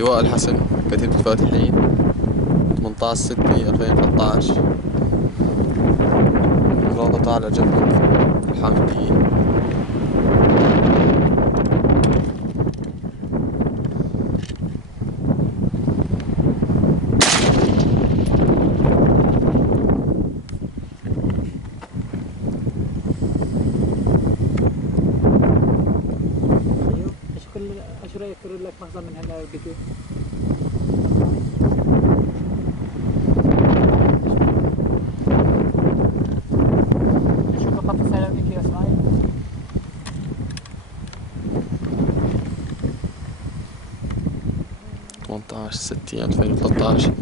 لواء الحسم، كتيبة الفاتحين، 18/6/2013. روضة على جنبك، الحامدية. ايش رايك ترد لك لحظه من هلا بدي نشوف خط سلامك يا اسماعيل. 18/6/2013.